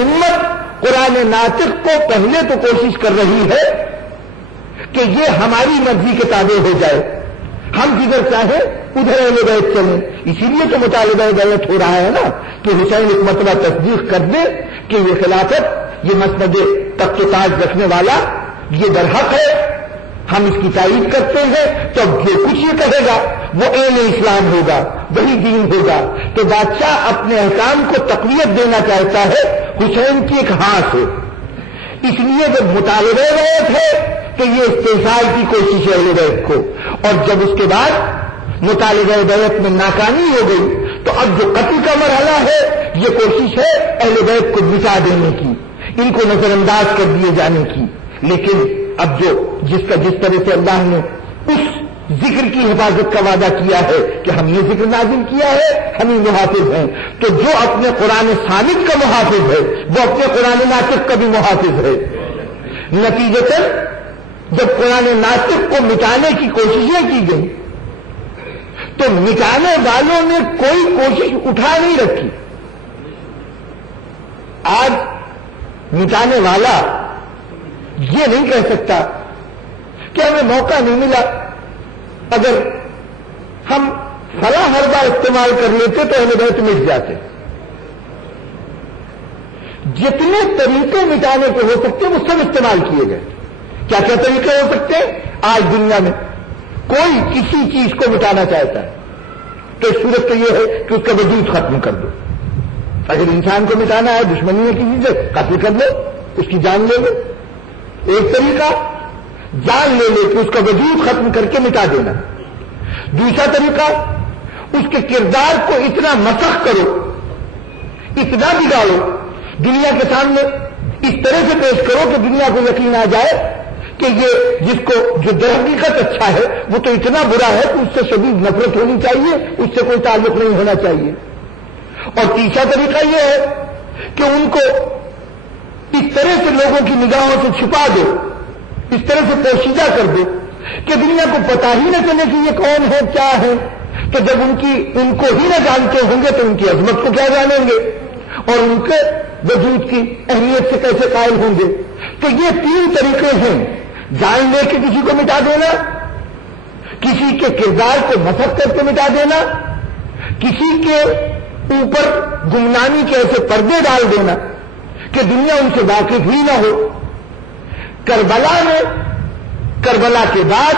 امت قرآن ناطق کو پہلے تو کوشش کر رہی ہے کہ یہ ہماری مرضی کے تابع ہو جائے، ہم جدھر چاہیں ادھر اہل بیت چلیں. اسی لیے تو مطالبہ بیعت ہو رہا ہے نا کہ حسین ایک مرتبہ تصدیق کر دے کہ یہ خلافت، یہ مسند تخت و تاج رکھنے والا یہ برحق ہے، ہم اس کی تائید کرتے ہیں. تو جو کچھ یہ کہے گا وہ عین اسلام ہوگا، وہی دین ہوگا. تو بادشاہ اپنے احکام کو تقویت دینا چاہتا ہے حسین کی ایک ہاتھ ہے. اس لیے جب مطالبہ بیعت ہے تو یہ استحصال کی کوشش ہے اہل بیت کو، اور جب اس کے بعد مطالبہ بیعت میں ناکامی ہو گئی تو اب جو قتل کا مرحلہ ہے یہ کوشش ہے اہل بیت کو مٹا دینے کی، ان کو نظر انداز کر دیے جانے کی. لیکن اب جو جس طرح سے اللہ نے اس ذکر کی حفاظت کا وعدہ کیا ہے کہ ہم یہ ذکر نازل کیا ہے، ہم ہی محافظ ہیں، تو جو اپنے قرآن ثابت کا محافظ ہے وہ اپنے قرآن ناطق کا بھی محافظ ہے. نتیجتاً جب قرآن ناطق کو مٹانے کی کوششیں کی گئی تو مٹانے والوں نے کوئی کوشش اٹھا نہیں رکھی. آج مٹانے والا یہ نہیں کہہ سکتا کہ ہمیں موقع نہیں ملا، اگر ہم فلاں حربہ استعمال کر لیتے تو اہل بیت مٹ جاتے. جتنے طریقے مٹانے کے ہو سکتے وہ سب استعمال کیے گئے. کیا کیا طریقے ہو سکتے؟ آج دنیا میں کوئی کسی چیز کو مٹانا چاہتا ہے تو صورت تو یہ ہے کہ اس کا وجود ختم کر دو. اگر انسان کو مٹانا ہے، دشمنی ہے کسی سے، قتل کر لو، اس کی جان لے لو. ایک طریقہ جان لے لے کے اس کا وجود ختم کر کے مٹا دینا. دوسرا طریقہ اس کے کردار کو اتنا مسخ کرو، اتنا بگاڑو، دنیا کے سامنے اس طرح سے پیش کرو کہ دنیا کو یقین آ جائے کہ یہ جس کو جو در حقیقت اچھا ہے وہ تو اتنا برا ہے کہ اس سے شدید نفرت ہونی چاہیے، اس سے کوئی تعلق نہیں ہونا چاہیے. اور تیسرا طریقہ یہ ہے کہ ان کو اس طرح سے لوگوں کی نگاہوں سے چھپا دو، اس طرح سے پوشیدہ کر دو کہ دنیا کو پتہ ہی نہ چلے کہ یہ کون ہے، کیا ہے. تو جب ان کو ہی نہ جانتے ہوں گے تو ان کی عظمت کو کیا جانیں گے اور ان کے وجود کی اہمیت سے کیسے قائل ہوں گے. تو یہ تین طریقے ہیں: جان لے کے کسی کو مٹا دینا، کسی کے کردار کو مسخ کر کے مٹا دینا، کسی کے اوپر گمنامی کے ایسے پردے ڈال دینا کہ دنیا ان سے واقف ہی نہ ہو. کربلا میں، کربلا کے بعد،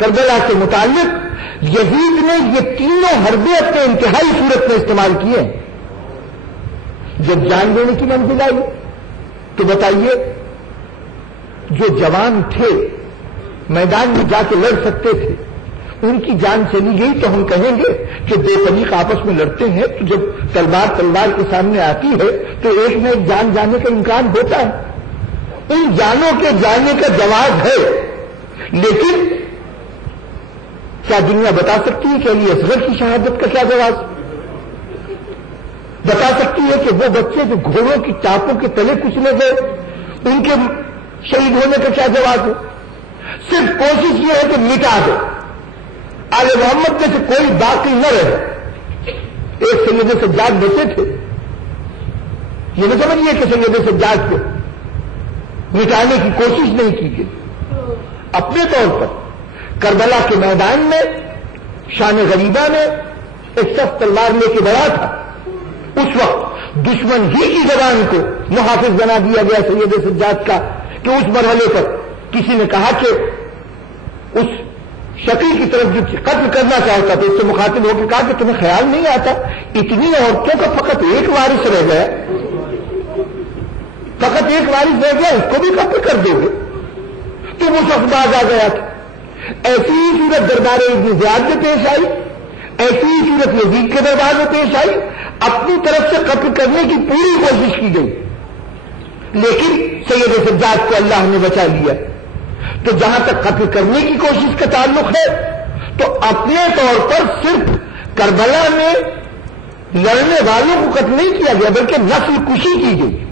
کربلا سے متعلق یزید نے یہ تینوں حربے اپنے انتہائی صورت میں استعمال کیے. جب جان دینے کی منزل آئی تو بتائیے، جو جوان تھے میدان میں جا کے لڑ سکتے تھے، ان کی جان چلی گئی تو ہم کہیں گے کہ بے طریق آپس میں لڑتے ہیں تو جب تلوار کے سامنے آتی ہے تو ایک نہ ایک جان جانے کا امکان ہوتا ہے. ان جانوں کے جانے کا جواز ہے، لیکن کیا دنیا بتا سکتی ہے کہ علی اصغر کی شہادت کا کیا جواز؟ بتا سکتی ہے کہ وہ بچے جو گھوڑوں کی چاپوں کے تلے کچلے گئے ان کے شہید ہونے کا کیا جواز ہے؟ صرف کوشش یہ ہے کہ مٹا دو، آل محمد میں سے کوئی باقی نہ رہے. ایک سید سجاد بچے تھے، یہ نہ سمجھیے کہ سید سجاد کو مٹانے کی کوشش نہیں کی گئی. اپنے طور پر کربلا کے میدان میں شان غریبہ نے ایک سخت تلوار لے کے بڑھا تھا. اس وقت دشمن ہی کی زبان کو محافظ بنا دیا گیا سید سجاد کا کہ اس مرحلے پر کسی نے کہا کہ اس شقی کی طرف جو قتل کرنا چاہتا تھا اس سے مخاطب ہو کے کہا کہ تمہیں خیال نہیں آتا اتنی عورتوں کا فقط ایک وارث رہ گیا، فقط ایک وارث رہ گیا، اس کو بھی قتل کر دو گے؟ تو وہ شخص باز آ گیا تھا. ایسی ہی صورت دربار ابن زیاد میں پیش آئی، ایسی ہی صورت یزید کے دربار میں پیش آئی. اپنی طرف سے قتل کرنے کی پوری کوشش کی گئی لیکن سید سجاد کو اللہ نے بچا لیا. تو جہاں تک قتل کرنے کی کوشش کا تعلق ہے تو اپنے طور پر صرف کربلا میں لڑنے والوں کو قتل نہیں کیا گیا بلکہ نسل کشی کی گئی.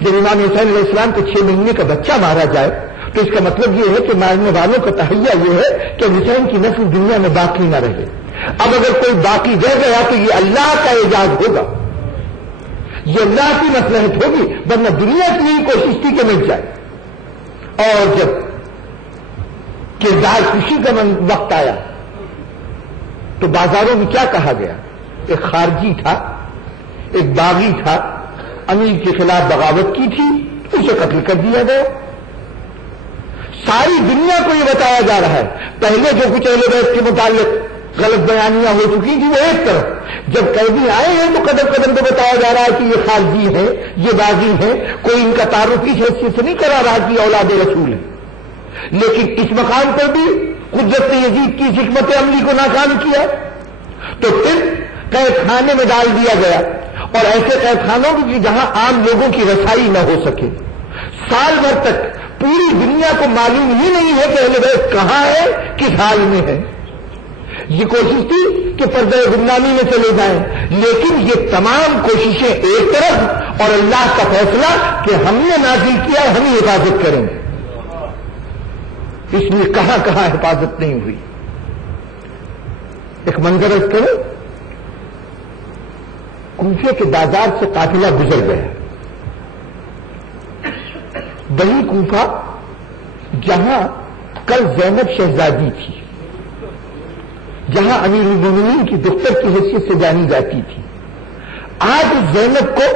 جب امام حسین علیہ السلام کو 6 مہینے کا بچہ مارا جائے تو اس کا مطلب یہ ہے کہ مارنے والوں کا تہیہ یہ ہے کہ حسین کی نسل دنیا میں باقی نہ رہے. اب اگر کوئی باقی رہ گیا تو یہ اللہ کا اعجاز ہوگا یہ اللہ کی مصلحت ہوگی، ورنہ دنیا کی یہی کوشش تھی کہ مل جائے. اور جب کردار خوشی کا وقت آیا تو بازاروں میں کیا کہا گیا؟ ایک خارجی تھا، ایک باغی تھا، امیر کے خلاف بغاوت کی تھی، اسے قتل کر دیا گیا. ساری دنیا کو یہ بتایا جا رہا ہے. پہلے جو کچھ اہل بیت کے متعلق غلط بیانیاں ہو چکی تھی وہ ایک طرف، جب قیدی آئے ہیں تو قدم قدم پہ بتایا جا رہا ہے کہ یہ خارجی ہے، یہ باغی ہے. کوئی ان کا تعارف اس حیثیت سے نہیں کرا رہا کہ اولاد رسول ہے. لیکن اس مقام پر بھی قدرت نے یزید کی حکمت عملی کو ناکام کیا تو پھر قید خانے میں ڈال دیا گیا، اور ایسے قید خانوں کی جہاں عام لوگوں کی رسائی نہ ہو سکے. سال بھر تک پوری دنیا کو معلوم ہی نہیں ہے کہ اہل بیت کہاں ہے، کس حال میں ہے. یہ کوشش تھی کہ پردہ غمنامی میں چلے جائیں، لیکن یہ تمام کوششیں ایک طرف اور اللہ کا فیصلہ کہ ہم نے نازل کیا ہے، ہم ہی حفاظت کریں. اس لیے کہاں کہاں حفاظت نہیں ہوئی. ایک منظر عرض کریں، کوفے کے بازار سے قافلہ گزر گیا. بنی کوفہ جہاں کل زینب شہزادی تھی، جہاں امیر المومنین کی دختر کی حیثیت سے جانی جاتی تھی، آج زینب کو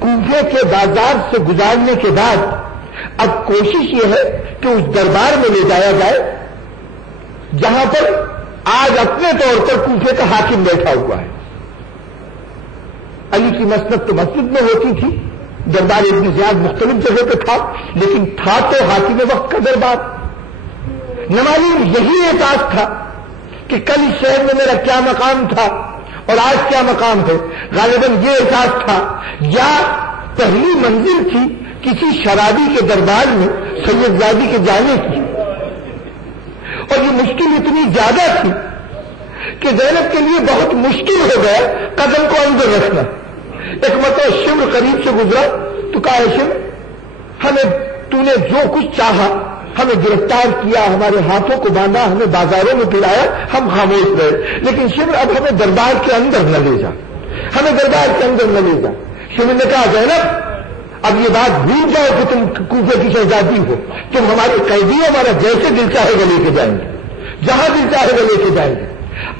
کوفے کے بازار سے گزارنے کے بعد اب کوشش یہ ہے کہ اس دربار میں لے جایا جائے جہاں پر آج اپنے طور پر کوفے کا حاکم بیٹھا ہوا ہے. علی کی مسند تو مسجد میں ہوتی تھی، دربار ابن زیاد مختلف جگہ پہ تھا، لیکن تھا تو حاکم وقت کا دربار. نمالیم یہی احساس تھا کہ کل اس شہر میں میرا کیا مقام تھا اور آج کیا مقام ہے. غالباً یہ احساس تھا، یا پہلی منزل تھی کسی شرابی کے دربار میں سید زادی کے جانے کی، اور یہ مشکل اتنی زیادہ تھی کہ زینب کے لیے بہت مشکل ہو گیا قدم کو اندر رکھنا. ایک مرتبہ شمر قریب سے گزرا تو کہا شمر، ہمیں تو نے جو کچھ چاہا، ہمیں گرفتار کیا، ہمارے ہاتھوں کو باندھا، ہمیں بازاروں میں پھرایا، ہم خاموش رہے، لیکن شمر اب ہمیں دربار کے اندر نہ لے جا، ہمیں دربار کے اندر نہ لے جا. شمر نے کہا زینب اب یہ بات بھول جاؤ کہ تم کوفے کی شہزادی ہو، تم ہمارے قیدی ہو، ہمارا جیسے دل چاہے گا لے کے جائیں گے، جہاں دل چاہے گا لے کے جائیں گے.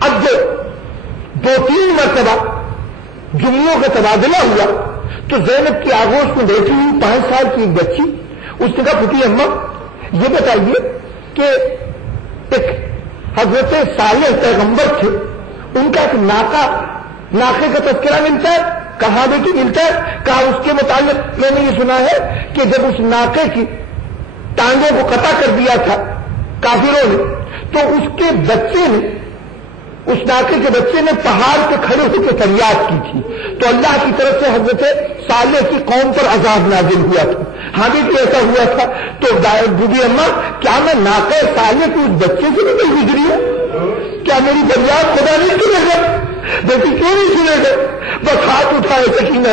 اب جو 2-3 مرتبہ جملوں کا تبادلہ ہوا تو زینب کی آغوش میں بیٹھی ہوئی 5 سال کی ایک بچی، اس نے کہا پھوپھی اماں یہ بتائیے کہ ایک حضرت صالح پیغمبر تھے، ان کا ایک ناقے کا تذکرہ ملتا ہے. کہاں بیٹی ملتا ہے؟ کہا اس کے متعلق میں نے یہ سنا ہے کہ جب اس ناقے کی ٹانگوں کو قطع کر دیا تھا کافروں نے تو اس کے بچے نے، اس ناقے کے بچے نے پہاڑ پہ کھڑے ہو کے فریاد کی تھی، تو اللہ کی طرف سے حضرت صالح کی قوم پر عذاب نازل ہوا تھا. ہاں بیٹی ایسا ہوا تھا. تو بوبی اماں کیا میں ناقے صالح کے اس بچے سے بھی نہیں گزری ہوں؟ کیا میری فریاد خدا نہیں سنے گا؟ بیٹی کیوں نہیں سنے گا؟ بس ہاتھ اٹھائے سکینہ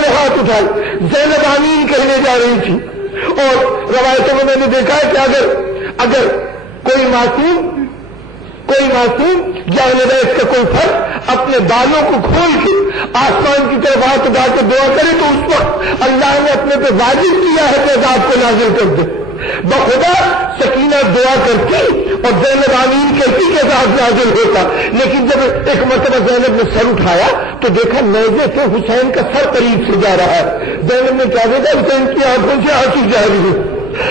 نے ہاتھ اٹھائے. زینب آمین کہنے جا رہی تھی، اور روایتوں میں نے دیکھا ہے کہ اگر کوئی معصوم یا اہل بیت کا کوئی فرد اپنے بالوں کو کھول کے آسمان کی طرف ہاتھ اٹھا کے دعا کرے تو اس وقت اللہ نے اپنے پہ واجب کیا ہے کہ عذاب کو نازل کر دے. بخدا سکینہ دعا کرتی اور زینب آمین کہتی کہ عذاب نازل ہوتا. لیکن جب ایک مرتبہ زینب نے سر اٹھایا تو دیکھا نیزے سے حسین کا سر قریب سے جا رہا ہے. زینب نے کیا دیکھا؟ حسین کی آنکھوں سے آنسو جا رہی ہے.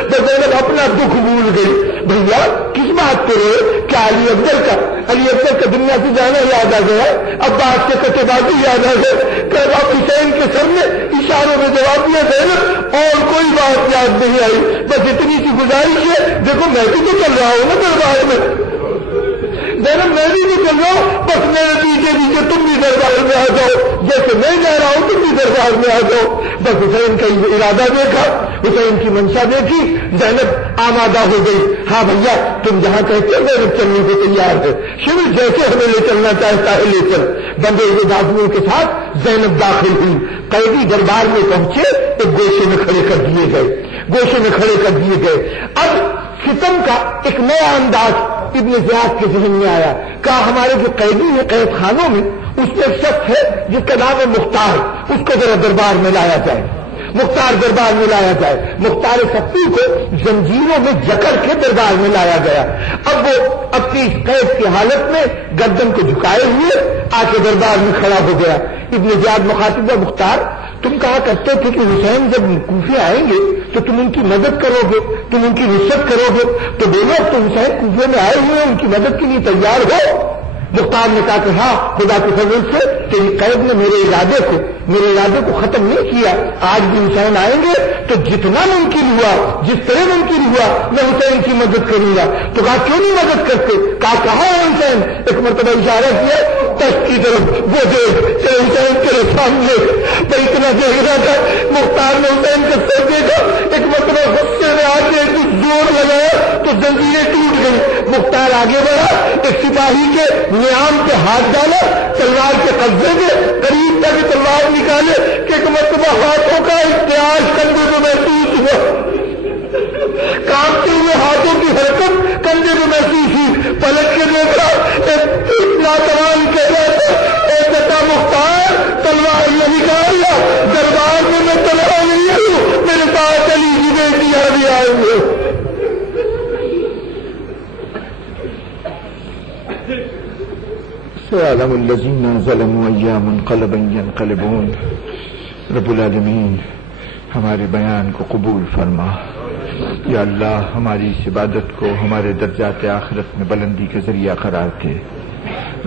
تو زینب اپنا دکھ بھول گئی. بھیا کس بات پہ رہے؟ کیا علی افضل کا دنیا سے جانا یاد آ گیا؟ عباس کے کٹے بازی یاد آ گئے؟ کہ اب حسین کے سر نے اشاروں میں جواب دیا زینب اور کوئی بات یاد نہیں آئی. بس اتنی سی گزارش ہے، دیکھو میں بھی تو چل رہا ہوں نا دربار میں، زینب میں بھی چل رہا ہوں، بس میرے پیچھے تم بھی دربار میں آ جاؤ، جیسے میں جا رہا ہوں تم بھی دربار میں آ جاؤ. بس حسین کا ارادہ دیکھا، حسین کی منشا دیکھی، زینب آمادہ ہو گئی. ہاں بھیا تم جہاں کہتے ہو زینب چلنے کو تیار ہے، شروع جیسے ہمیں لے چلنا چاہتا ہے لے چل. بندے آدمیوں کے ساتھ زینب داخل ہوئی. قیدی دربار میں پہنچے، ایک گوشے میں کھڑے کر دیے گئے. اب ستم کا ایک نیا انداز ابن زیاد کے ذہن میں آیا، کہا ہمارے جو قیدی ہیں قید خانوں میں اس میں ایک شخص ہے جس کا نام ہے مختار، اس کو ذرا دربار میں لایا جائے، مختار دربار میں لایا جائے۔ مختار سختی کو زنجیروں میں جکڑ کے دربار میں لایا گیا۔ اب وہ اپنی اس قید کی حالت میں گردن کو جھکائے ہوئے آ کے دربار میں کھڑا ہو گیا۔ ابن زیاد مخاطب ہے، مختار تم کہا کرتے تھے کہ حسین جب کوفے آئیں گے تو تم ان کی مدد کرو گے، تم ان کی نصرت کرو گے، تو بولو اب تو حسین کوفے میں آئے ہوئے ان کی مدد کے لیے تیار ہو؟ مختار نے کہا کہ ہاں، خدا کے فضل سے تیری قید نے میرے ارادے کو ختم نہیں کیا، آج بھی حسین آئیں گے تو جتنا ممکن ہوا، جس طرح ممکن ہوا میں حسین کی مدد کروں گا۔ تو کہا کیوں نہیں مدد کرتے؟ کہاں ہے حسین؟ ایک مرتبہ اشارہ کیا تخت کی طرف، وہ دیکھ کہ حسین تیرے سامنے۔ میں اتنا دیکھ رہا تھا، مختار نے حسین کا سر دیکھا، ایک مرتبہ غصے میں آ کے زور لگایا تو زنجیریں ٹوٹ گئی۔ مختار آگے بڑھا، ایک سپاہی کے نیام پہ ہاتھ ڈالا، تلوار کے قبضے میں قریب تک تلوار نکالے کہ ایک مرتبہ ہاتھوں کا اتحاد کندھے میں محسوس ہوا، کانپتے ہوئے ہاتھوں کی حرکت کندھے میں محسوس ہوئی۔ پلٹ کے دیکھا، ناتوان کہہ رہا تھا، اے بیٹا مختار تلوار یہ نکال لا، دربار میں تلوار نہیں ہوں، میرے پاس علی کی بیٹیاں بھی آئے ہوئے۔ سيعلم الذين ظلموا أيّ منقلب ينقلبون۔ رب العالمین ہمارے بیان کو قبول فرما یا اللہ، ہماری اس عبادت کو ہمارے درجات آخرت میں بلندی کا ذریعہ قرار دے۔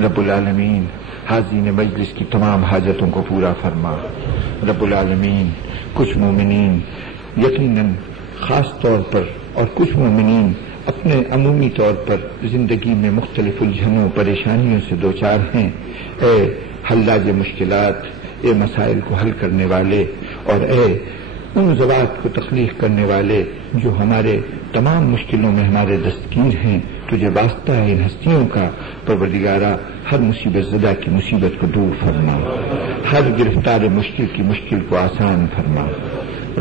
رب العالمین حاضرین مجلس کی تمام حاجتوں کو پورا فرما۔ رب العالمین کچھ مومنین یقیناً خاص طور پر اور کچھ مومنین اپنے عمومی طور پر زندگی میں مختلف الجھنوں پریشانیوں سے دوچار ہیں۔ اے حلاج مشکلات، اے مسائل کو حل کرنے والے، اور اے ان ذوات کو تخلیق کرنے والے جو ہمارے تمام مشکلوں میں ہمارے دستگیر ہیں، تجھے واسطہ ہے ان ہستیوں کا۔ پروردگارا ہر مصیبت زدہ کی مصیبت کو دور فرما، ہر گرفتار مشکل کی مشکل کو آسان فرما۔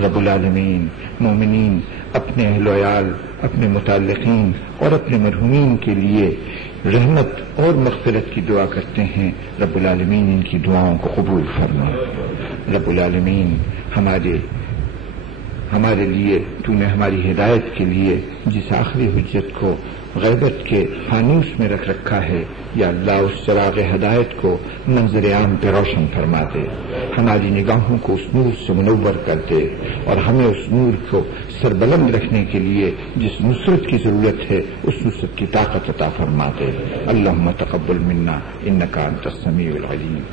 رب العالمین مومنین اپنے اہل و عیال، اپنے متعلقین اور اپنے مرحومین کے لیے رحمت اور مغفرت کی دعا کرتے ہیں۔ رب العالمین ان کی دعاؤں کو قبول فرما۔ رب العالمین ہمارے لیے تو نے ہماری ہدایت کے لیے جس آخری حجت کو غیبت کے فانوس میں رکھ رکھا ہے، یا اللہ اس چراغ ہدایت کو منظر عام پہ روشن فرما دے، ہماری نگاہوں کو اس نور سے منور کر دے، اور ہمیں اس نور کو سربلند رکھنے کے لیے جس نصرت کی ضرورت ہے اس نصرت کی طاقت عطا فرما دے۔ اللہم تقبل منا انک انت السمیع العلیم۔